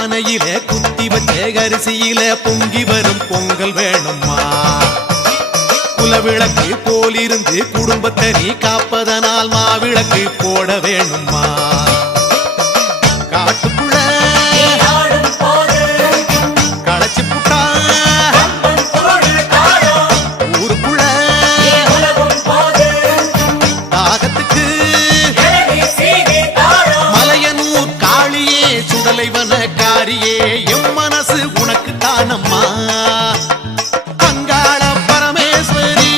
பானையிலே குத்தி வச்ச அரிசியிலே பொங்கி வரும் பொங்கல் வேணுமா? குலவிளக்கு போலிருந்து குடும்பத்தை நீ காப்பதனால் மாவிளக்கு போட வேணுமா? காட்டுக்குள்ள களைச்சு புட்டா ஊருக்குள்ள தாகத்துக்கு மலையனூர் காளியே சுடலைவன காரியே எம் மனசு உனக்கு தானம்மா. அங்காள பரமேஸ்வரி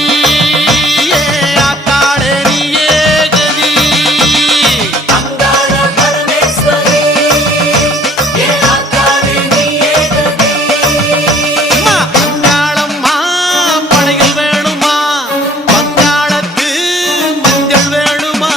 ஆத்தாளே நீயே கதி. அங்காள பரமேஸ்வரி ஆத்தாளே நீயே கதி. அங்காளம்மா படைகள் வேணுமா? பங்காளத்து மஞ்சள் வேணுமா?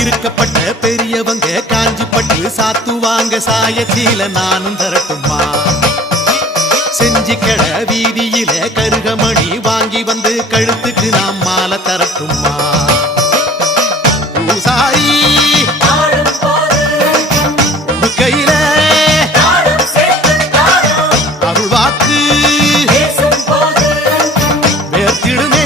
இருக்கப்பட்ட பெரியவங்க காஞ்சிப்பட்டு சாத்துவாங்க சாயத்தில நானும் தரட்டுமா? செஞ்சி கட வீதியில கருகமணி வாங்கி வந்து கழுத்துக்கு நாம் மாலை தரட்டுமா? பூசாரி கையில அருள்வாக்கு வேர்த்திடுமே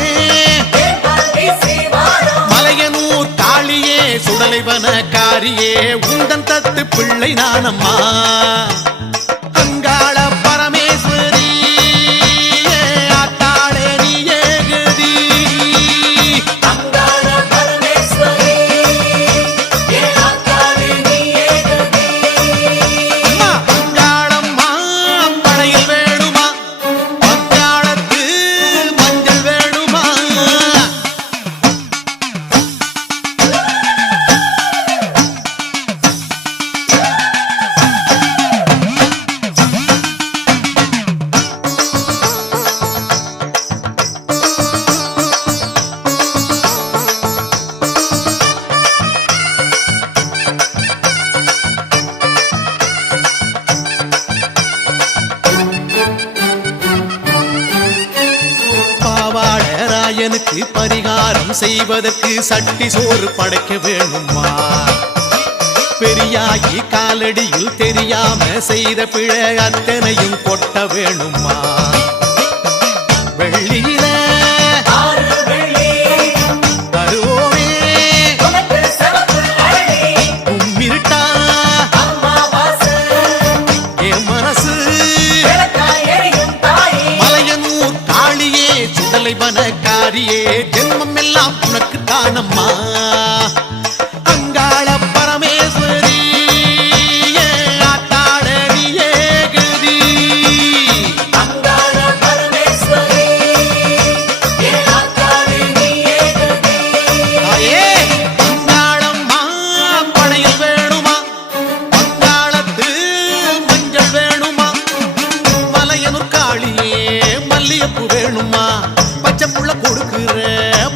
மலையனூர் காளியே சுடலைவன காரியே உந்தன் தத்து பிள்ளை நானம்மா. அங்காள பரமேஸ்வரி ஆத்தாளே நீயே கதி. அங்காள பரமேஸ்வரி ஆத்தாளே நீயே கதி. அம்மா அங்காளம்மா படையில் வேணுமா? பங்காளத்து மஞ்சள் வேணுமா? பாவாளராயனுக்கு பரிகாரம் செய்வதற்கு சட்டி சோறு படைக்க வேணுமா? பெரியாகி காலடியில் தெரியாம செய்த பிழை அத்தனையும் கொட்ட வேணுமா? வெள்ளியில தருவோமே கும்மிருட்டா என் மனசு மலையனூர் காளியே சுடலைவன காரியே ஜென்மம் எல்லாம் உனக்கு தானம்மா. அங்காள பரமேஸ்வரி ஆத்தாளே நீயே கதி. அங்காள பரமேஸ்வரி ஆத்தாளே நீயே கதி. தாயே அங்காளம்மா படையில் வேணுமா? பங்காளத்து மஞ்சள் வேணுமா? மலையனூர் காளியே மல்லியப்பூ வேணுமா? பச்சை புள்ள கொடுக்கிற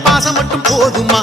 பாசம் மட்டும் போதுமா?